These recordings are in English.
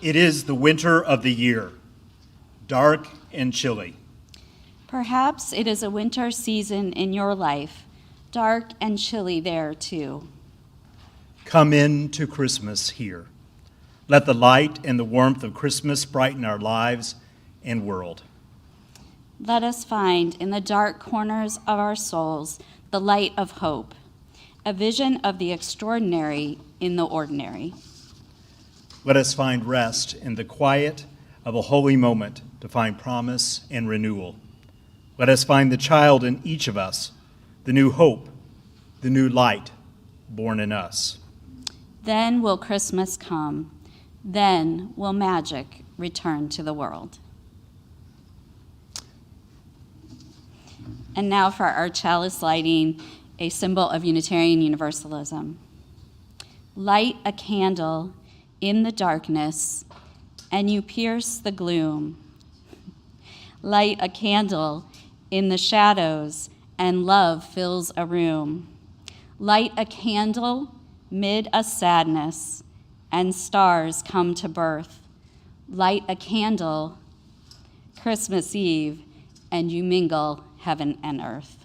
It is the winter of the year, dark and chilly. Perhaps it is a winter season in your life, dark and chilly there too. Come in to Christmas here. Let the light and the warmth of Christmas brighten our lives and world. Let us find in the dark corners of our souls the light of hope, a vision of the extraordinary in the ordinary. Let us find rest in the quiet of a holy moment to find promise and renewal. Let us find the child in each of us, the new hope, the new light born in us. Then will Christmas come. Then will magic return to the world. And now for our chalice lighting, a symbol of Unitarian Universalism. Light a candle in the darkness, and you pierce the gloom. Light a candle in the shadows, and love fills a room. Light a candle mid a sadness, and stars come to birth. Light a candle, Christmas Eve, and you mingle heaven and earth.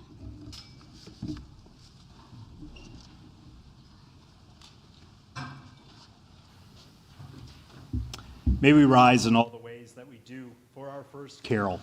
May we rise in all the ways that we do for our first carol.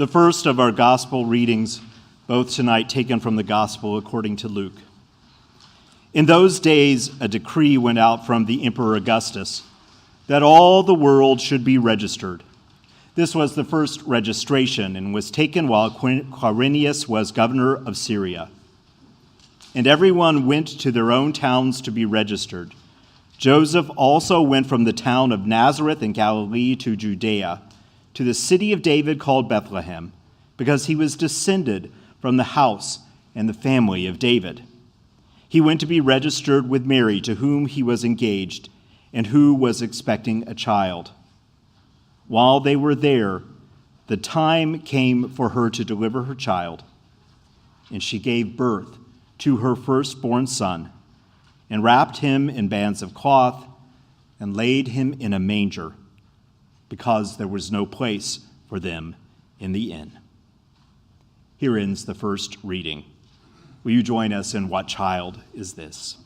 The first of our gospel readings, both tonight taken from the gospel according to Luke. In those days, a decree went out from the Emperor Augustus that all the world should be registered. This was the first registration and was taken while Quirinius was governor of Syria. And everyone went to their own towns to be registered. Joseph also went from the town of Nazareth in Galilee to Judea, to the city of David called Bethlehem, because he was descended from the house and the family of David. He went to be registered with Mary, to whom he was engaged, and who was expecting a child. While they were there, the time came for her to deliver her child, and she gave birth to her firstborn son, and wrapped him in bands of cloth, and laid him in a manger, because there was no place for them in the inn. Here ends the first reading. Will you join us in What Child Is This?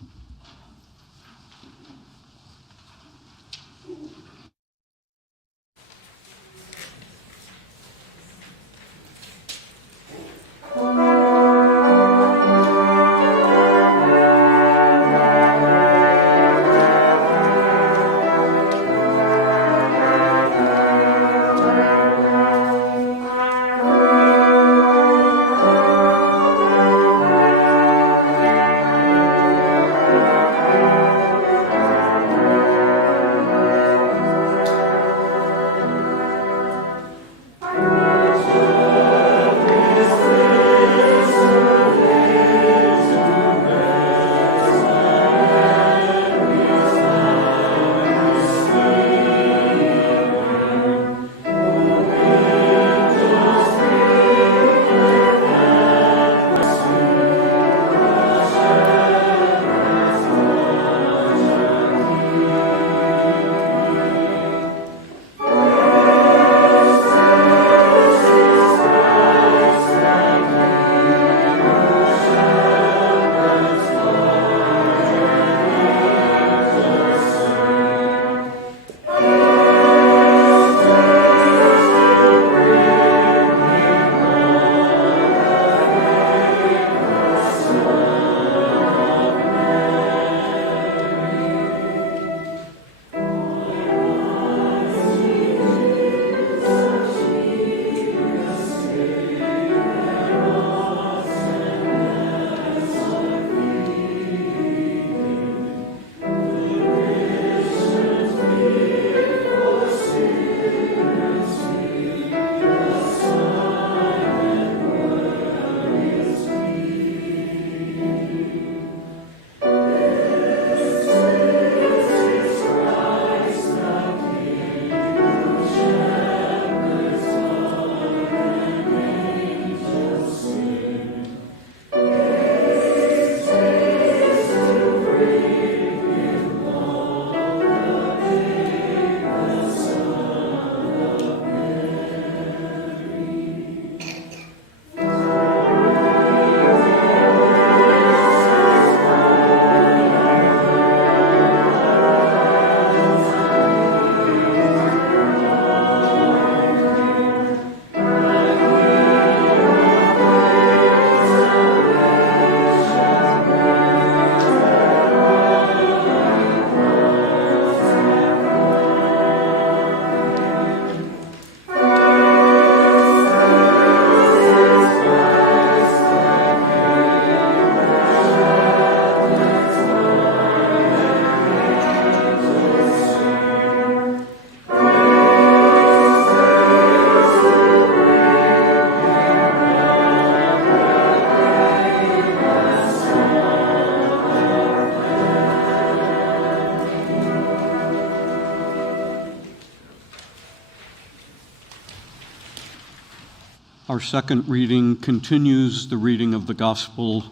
Our second reading continues the reading of the Gospel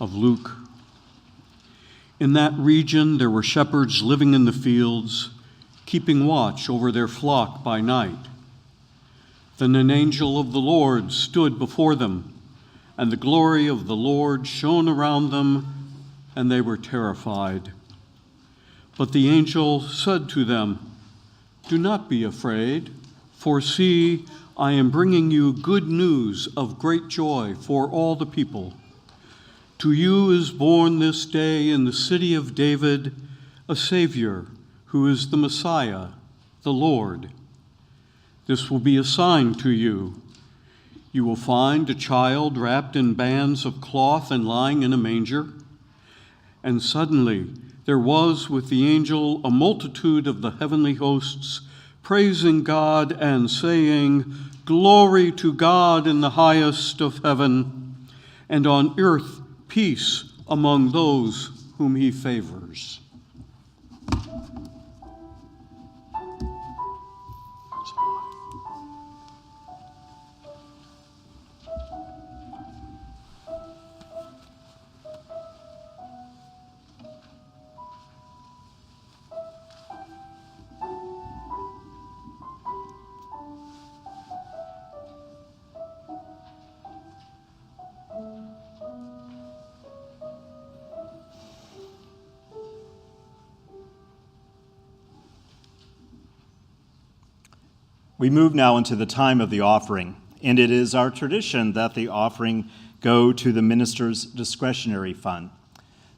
of Luke. In that region there were shepherds living in the fields, keeping watch over their flock by night. Then an angel of the Lord stood before them, and the glory of the Lord shone around them, and they were terrified. But the angel said to them, "Do not be afraid, for see, I am bringing you good news of great joy for all the people. To you is born this day in the city of David a Savior, who is the Messiah, the Lord. This will be a sign to you. You will find a child wrapped in bands of cloth and lying in a manger. And suddenly there was with the angel a multitude of the heavenly hosts, praising God and saying, "Glory to God in the highest of heaven, and on earth peace among those whom he favors." We move now into the time of the offering, and it is our tradition that the offering go to the minister's discretionary fund.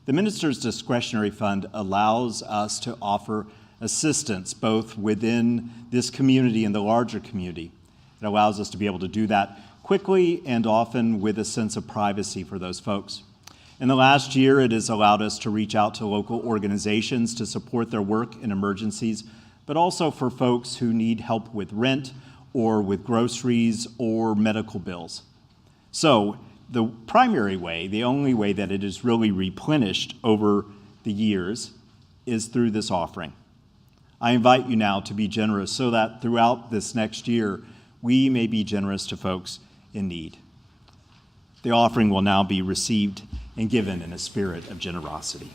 The minister's discretionary fund allows us to offer assistance both within this community and the larger community. It allows us to be able to do that quickly and often with a sense of privacy for those folks. In the last year, it has allowed us to reach out to local organizations to support their work in emergencies, but also for folks who need help with rent or with groceries or medical bills. So the primary way, the only way that it is really replenished over the years is through this offering. I invite you now to be generous so that throughout this next year, we may be generous to folks in need. The offering will now be received and given in a spirit of generosity.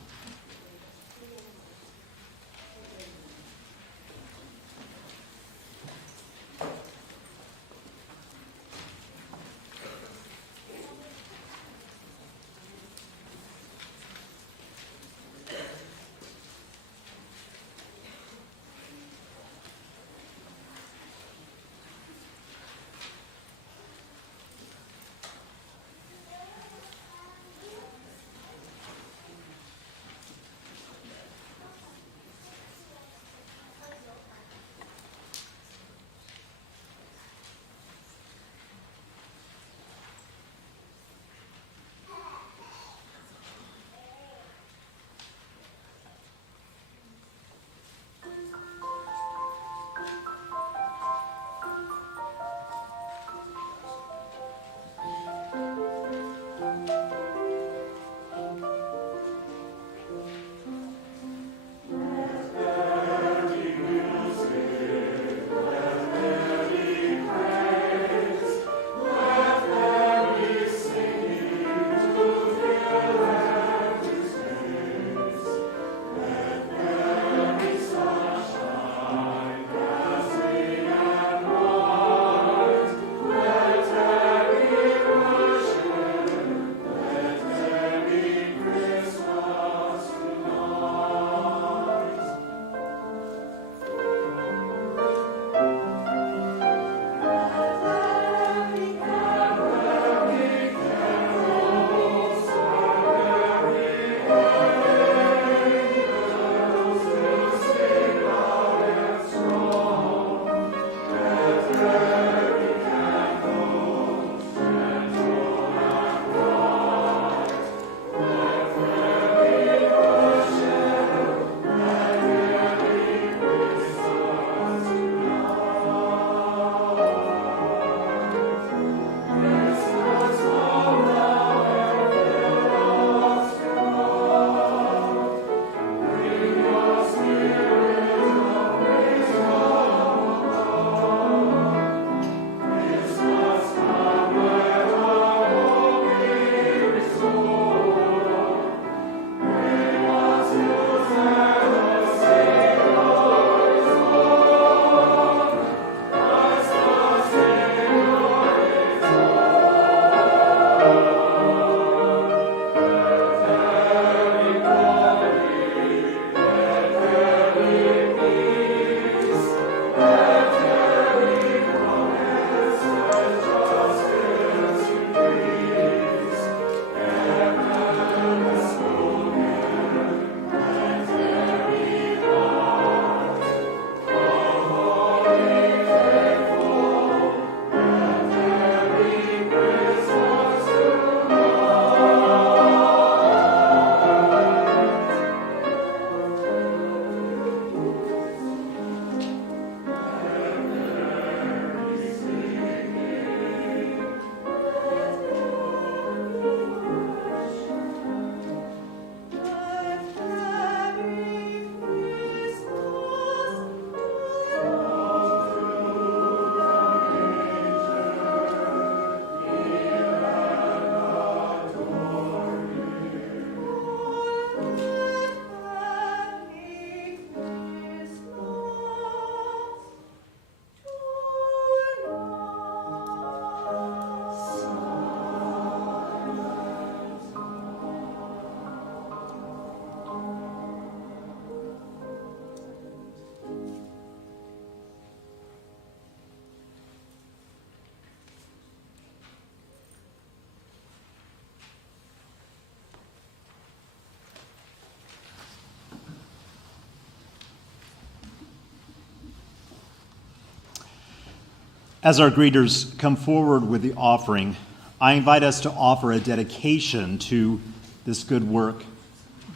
As our greeters come forward with the offering, I invite us to offer a dedication to this good work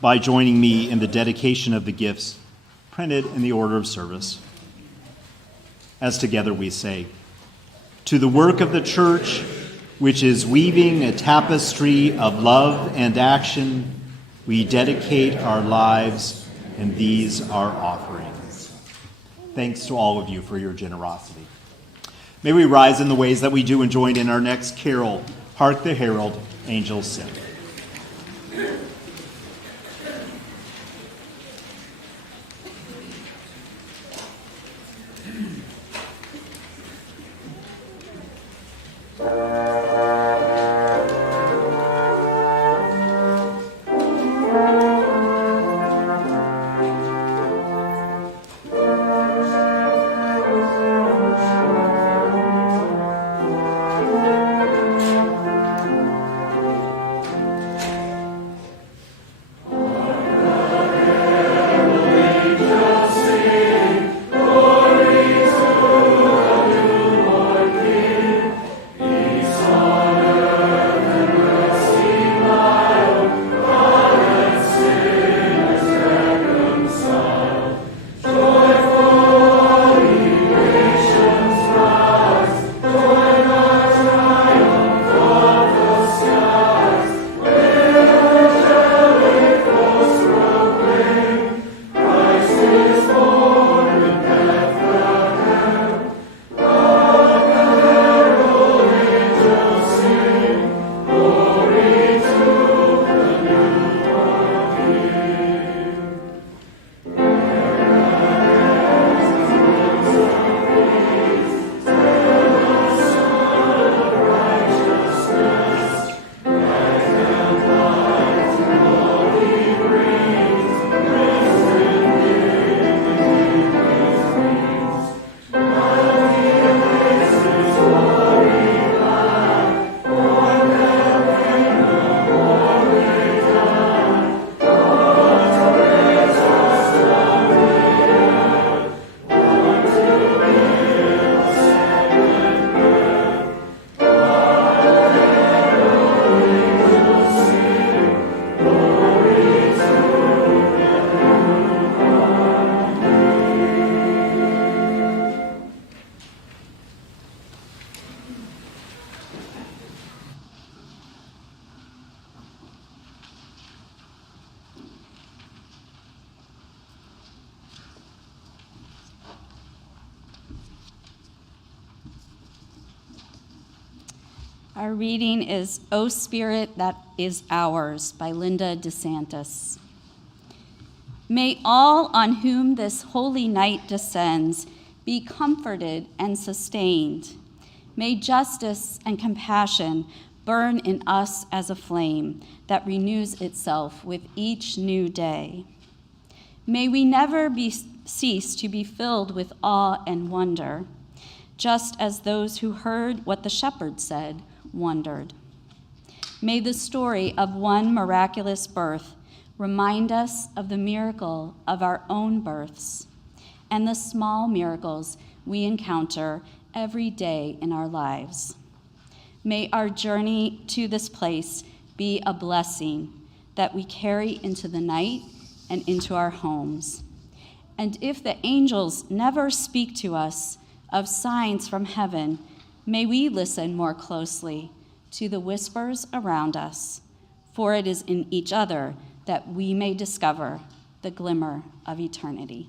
by joining me in the dedication of the gifts printed in the order of service. As together we say, to the work of the church, which is weaving a tapestry of love and action, we dedicate our lives, and these our offerings. Thanks to all of you for your generosity. May we rise in the ways that we do and join in our next carol, Hark the Herald, Angels Sing. Our reading is O Spirit That Is Ours by Linda DeSantis. May all on whom this holy night descends be comforted and sustained. May justice and compassion burn in us as a flame that renews itself with each new day. May we never cease to be filled with awe and wonder, just as those who heard what the shepherd said wondered. May the story of one miraculous birth remind us of the miracle of our own births and the small miracles we encounter every day in our lives. May our journey to this place be a blessing that we carry into the night and into our homes. And if the angels never speak to us of signs from heaven, may we listen more closely to the whispers around us, for it is in each other that we may discover the glimmer of eternity.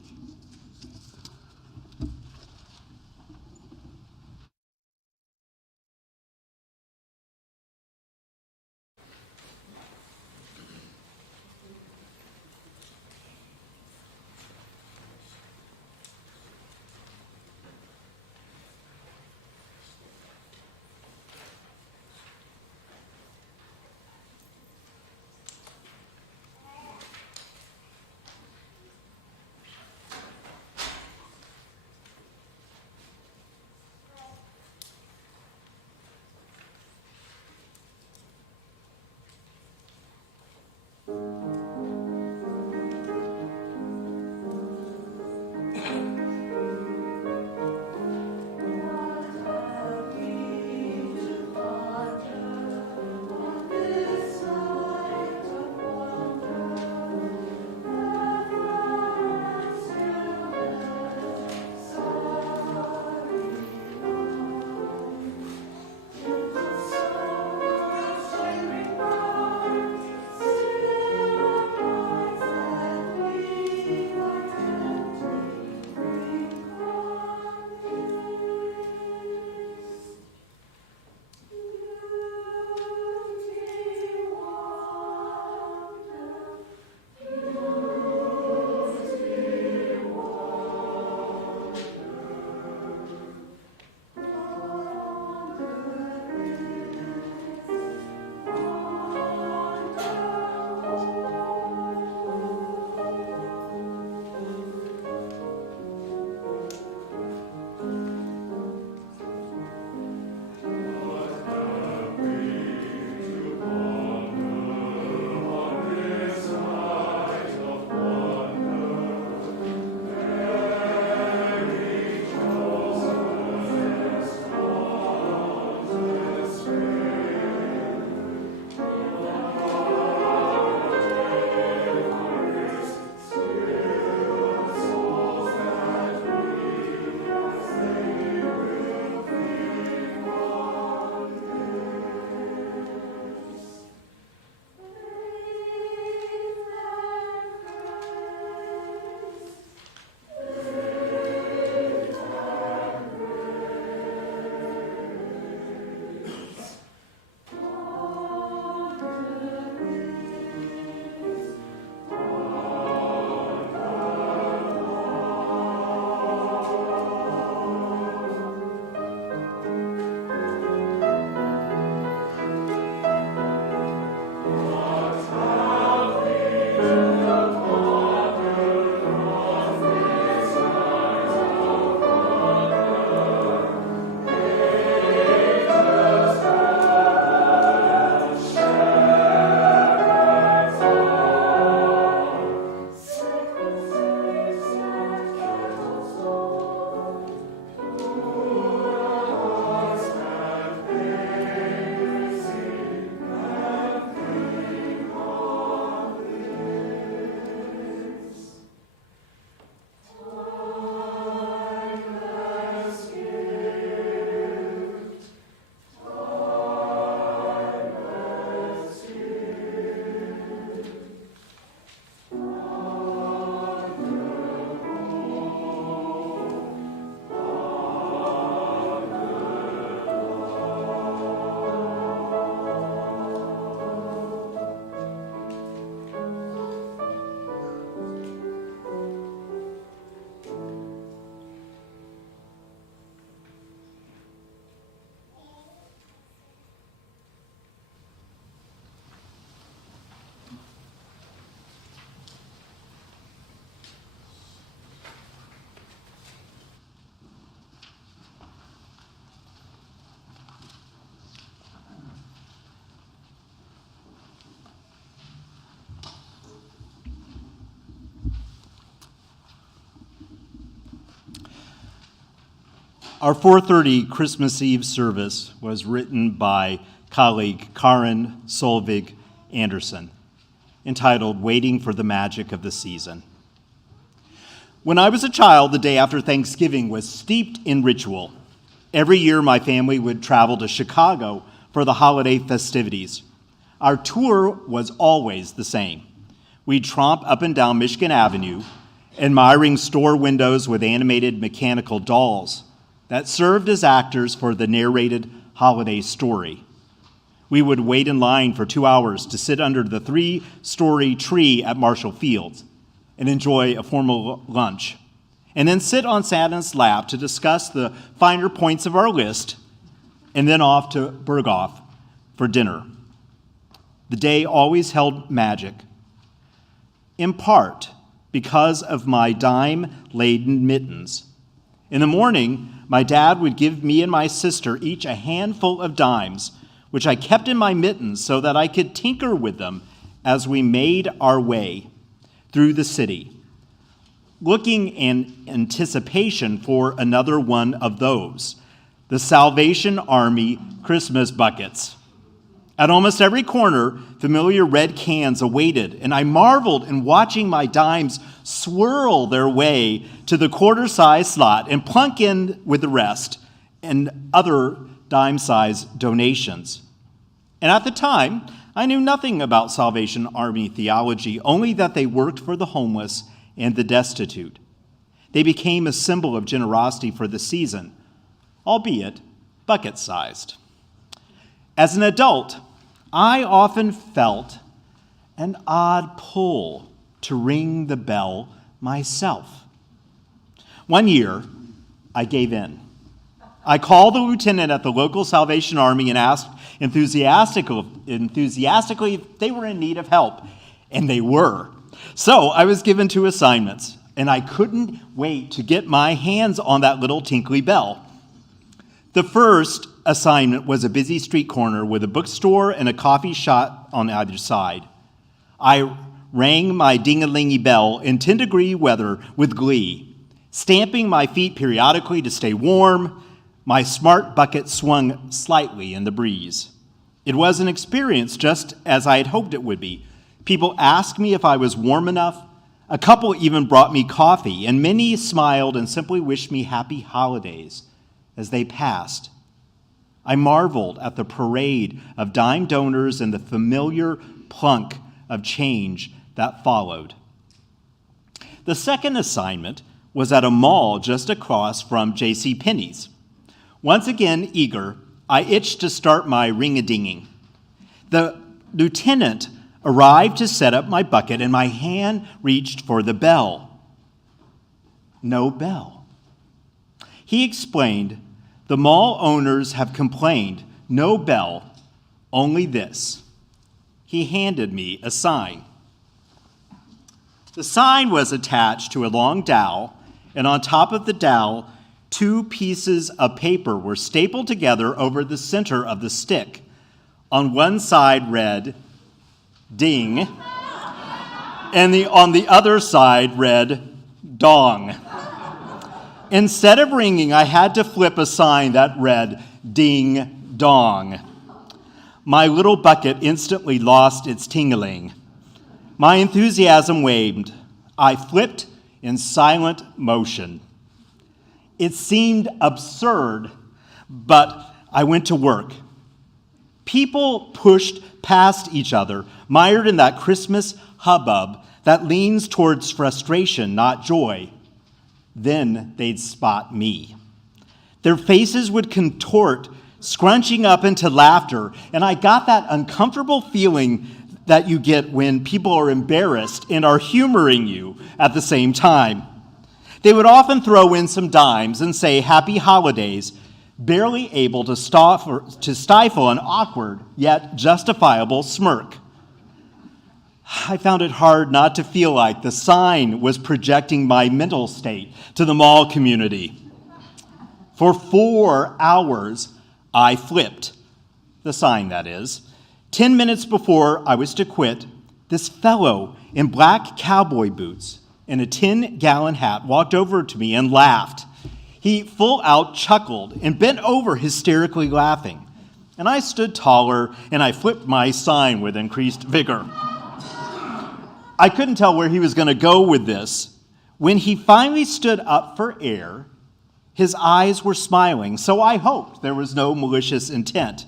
Our 4:30 Christmas Eve service was written by colleague Karin Solvig Anderson, entitled Waiting for the Magic of the Season. When I was a child, the day after Thanksgiving was steeped in ritual. Every year, my family would travel to Chicago for the holiday festivities. Our tour was always the same. We'd tromp up and down Michigan Avenue, admiring store windows with animated mechanical dolls that served as actors for the narrated holiday story. We would wait in line for 2 hours to sit under the 3-story tree at Marshall Fields and enjoy a formal lunch, and then sit on Santa's lap to discuss the finer points of our list, and then off to Berghoff for dinner. The day always held magic, in part because of my dime-laden mittens. In the morning, my dad would give me and my sister each a handful of dimes, which I kept in my mittens so that I could tinker with them as we made our way through the city, looking in anticipation for another one of those, the Salvation Army Christmas buckets. At almost every corner, familiar red cans awaited, and I marveled in watching my dimes swirl their way to the quarter-size slot and plunk in with the rest and other dime-size donations. And at the time, I knew nothing about Salvation Army theology, only that they worked for the homeless and the destitute. They became a symbol of generosity for the season, albeit bucket-sized. As an adult, I often felt an odd pull to ring the bell myself. One year, I gave in. I called the lieutenant at the local Salvation Army and asked enthusiastically if they were in need of help, and they were. So I was given 2 assignments, and I couldn't wait to get my hands on that little tinkly bell. The first assignment was a busy street corner with a bookstore and a coffee shop on either side. I rang my ding-a-lingy bell in 10-degree weather with glee, stamping my feet periodically to stay warm. My smart bucket swung slightly in the breeze. It was an experience just as I had hoped it would be. People asked me if I was warm enough. A couple even brought me coffee, and many smiled and simply wished me happy holidays as they passed. I marveled at the parade of dime donors and the familiar plunk of change that followed. The second assignment was at a mall just across from J.C. Penney's. Once again eager, I itched to start my ring-a-dinging. The lieutenant arrived to set up my bucket, and my hand reached for the bell. No bell. He explained, the mall owners have complained, no bell, only this. He handed me a sign. The sign was attached to a long dowel, and on top of the dowel, 2 pieces of paper were stapled together over the center of the stick. On one side read, ding, and on the other side read, dong. Instead of ringing, I had to flip a sign that read, ding, dong. My little bucket instantly lost its tingling. My enthusiasm waned. I flipped in silent motion. It seemed absurd, but I went to work. People pushed past each other, mired in that Christmas hubbub that leans towards frustration, not joy. Then they'd spot me. Their faces would contort, scrunching up into laughter, and I got that uncomfortable feeling that you get when people are embarrassed and are humoring you at the same time. They would often throw in some dimes and say happy holidays, barely able to stifle an awkward yet justifiable smirk. I found it hard not to feel like the sign was projecting my mental state to the mall community. For 4 hours, I flipped, the sign that is. 10 minutes before I was to quit, this fellow in black cowboy boots and a 10-gallon hat walked over to me and laughed. He full out chuckled and bent over hysterically laughing. And I stood taller and I flipped my sign with increased vigor. I couldn't tell where he was going to go with this. When he finally stood up for air, his eyes were smiling, so I hoped there was no malicious intent.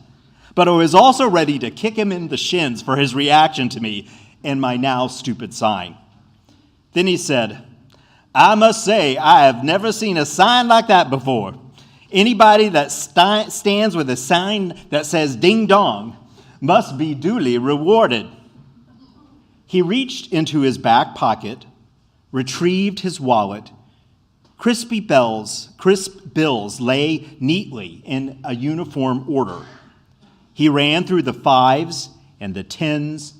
But I was also ready to kick him in the shins for his reaction to me and my now stupid sign. Then he said, "I must say, I have never seen a sign like that before. Anybody that stands with a sign that says ding dong must be duly rewarded." He reached into his back pocket, retrieved his wallet. Crisp bills lay neatly in a uniform order. He ran through the 5s and the 10s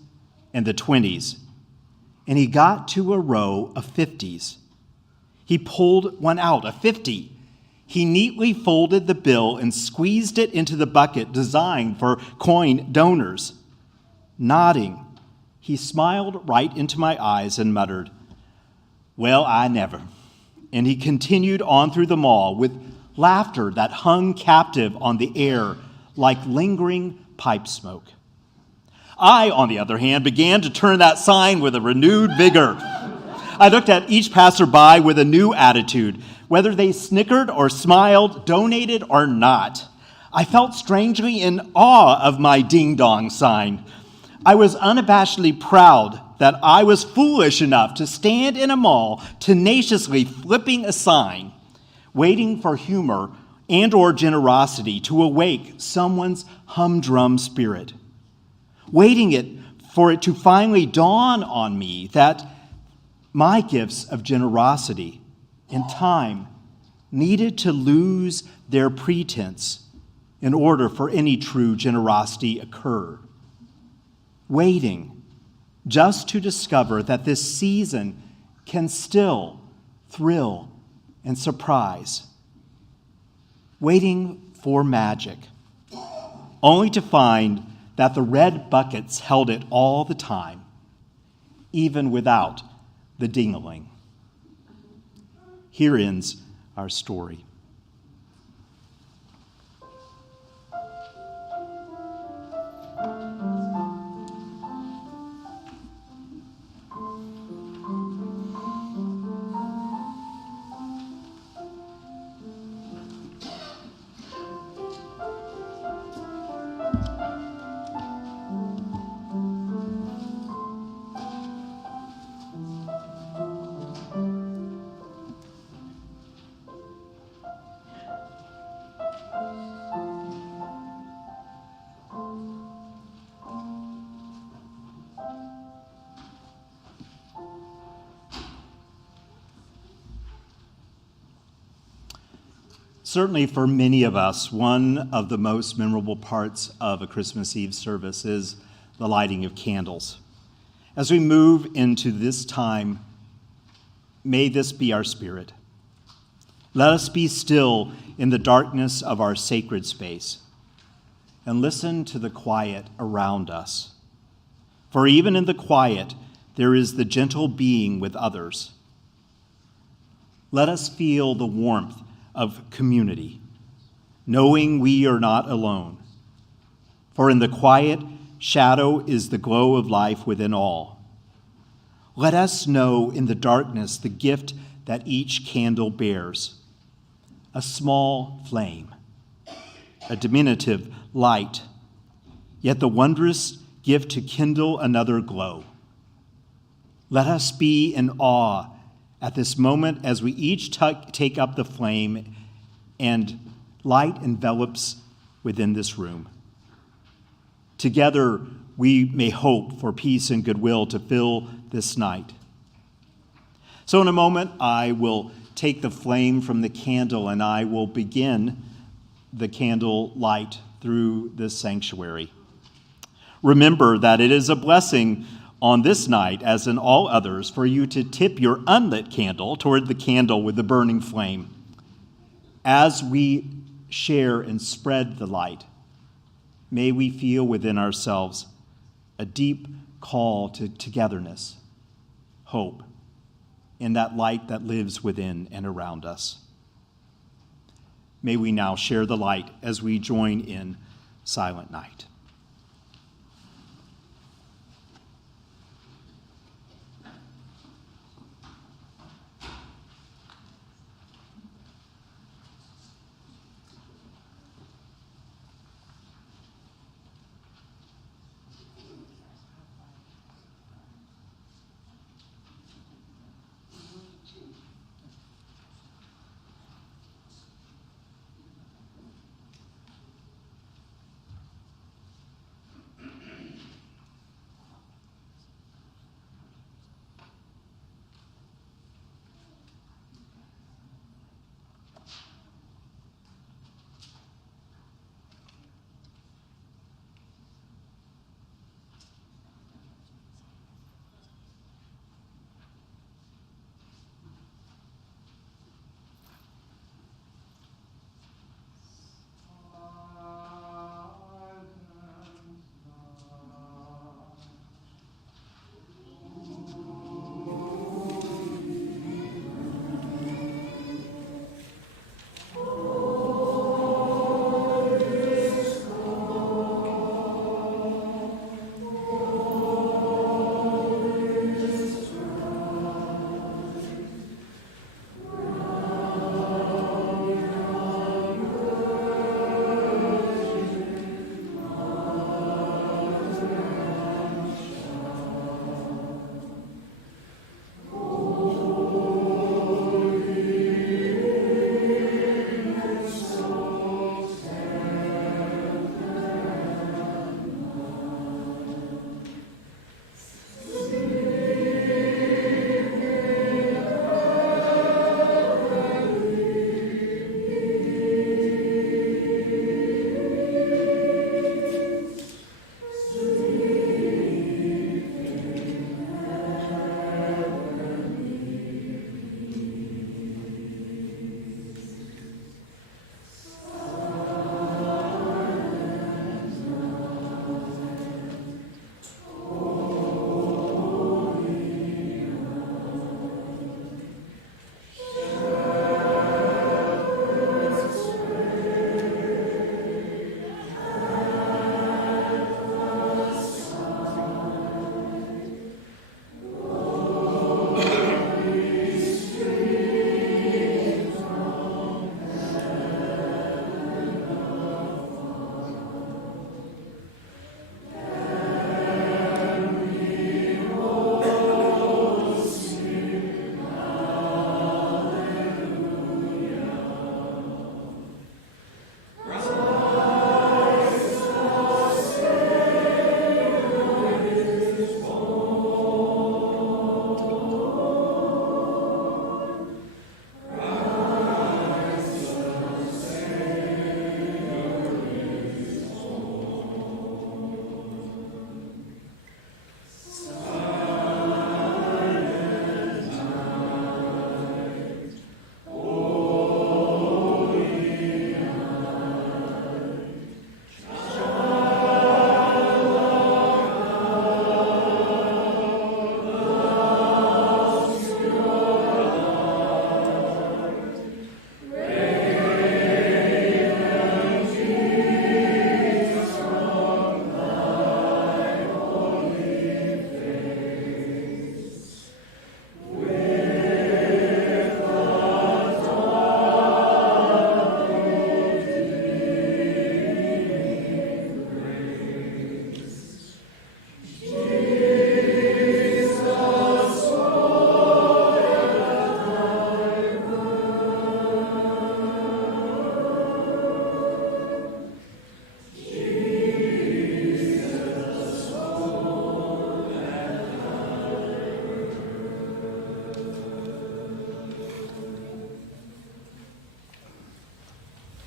and the 20s, and he got to a row of 50s. He pulled one out, a 50. He neatly folded the bill and squeezed it into the bucket designed for coin donors. Nodding, he smiled right into my eyes and muttered, "Well, I never." And he continued on through the mall with laughter that hung captive on the air like lingering pipe smoke. I, on the other hand, began to turn that sign with a renewed vigor. I looked at each passerby with a new attitude, whether they snickered or smiled, donated or not. I felt strangely in awe of my ding-dong sign. I was unabashedly proud that I was foolish enough to stand in a mall tenaciously flipping a sign, waiting for humor and or generosity to awake someone's humdrum spirit, waiting for it to finally dawn on me that my gifts of generosity and time needed to lose their pretense in order for any true generosity occur. Waiting just to discover that this season can still thrill and surprise. Waiting for magic, only to find that the red buckets held it all the time, even without the ding-a-ling. Here ends our story. Certainly for many of us, one of the most memorable parts of a Christmas Eve service is the lighting of candles. As we move into this time, may this be our spirit. Let us be still in the darkness of our sacred space and listen to the quiet around us. For even in the quiet, there is the gentle being with others. Let us feel the warmth of community, knowing we are not alone. For in the quiet, shadow is the glow of life within all. Let us know in the darkness the gift that each candle bears, a small flame, a diminutive light, yet the wondrous gift to kindle another glow. Let us be in awe at this moment as we each take up the flame and light envelops within this room. Together, we may hope for peace and goodwill to fill this night. So in a moment, I will take the flame from the candle and I will begin the candle light through this sanctuary. Remember that it is a blessing on this night, as in all others, for you to tip your unlit candle toward the candle with the burning flame. As we share and spread the light, may we feel within ourselves a deep call to togetherness, hope, in that light that lives within and around us. may we now share the light as we join in Silent Night.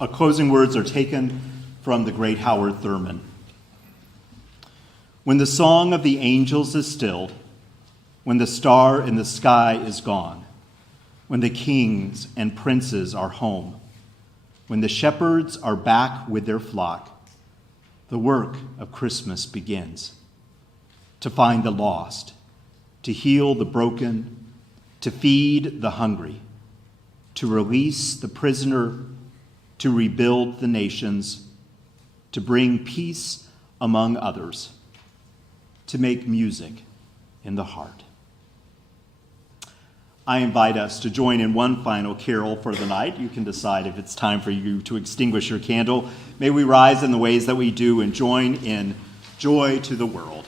Our closing words are taken from the great Howard Thurman. When the song of the angels is stilled, when the star in the sky is gone, when the kings and princes are home, when the shepherds are back with their flock, the work of Christmas begins. To find the lost, to heal the broken, to feed the hungry, to release the prisoner, to rebuild the nations, to bring peace among others, to make music in the heart. I invite us to join in one final carol for the night. You can decide if it's time for you to extinguish your candle. May we rise in the ways that we do and join in Joy to the World.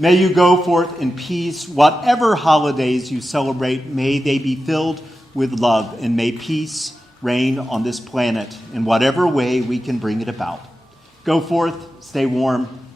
May you go forth in peace. Whatever holidays you celebrate, may they be filled with love, and may peace reign on this planet in whatever way we can bring it about. Go forth, stay warm,